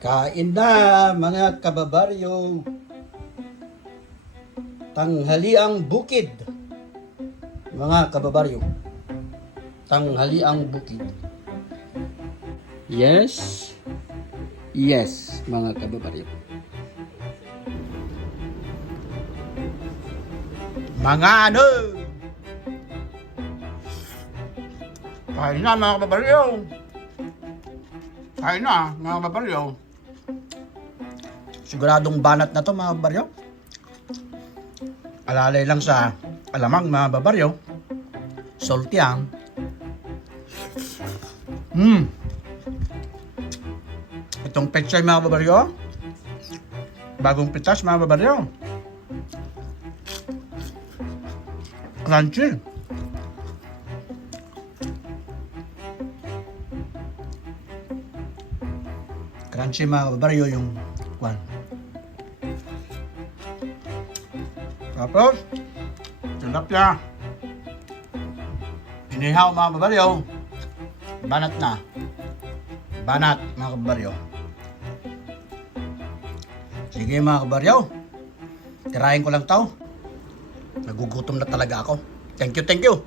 Kain na mga kababaryo. Tanghaliang bukid. Mga kababaryo. Tanghaliang bukid. Yes. Yes, mga kababaryo. Mga ano? Kain na mga kababaryo. Kain na mga kababaryo. Siguradong banat na to mga babaryo. Alalay lang sa alamang mga babaryo. Salty ang. Itong pechay mga babaryo. Bagong pitas mga babaryo. Crunchy. Crunchy mga babaryo yung kwan. Tapos, tilapia. Inihaw mga babaryo. Banat na. Banat mga kabaryo. Sige mga kabaryo. Tirahin ko lang to. Nagugutom na talaga ako. Thank you, thank you.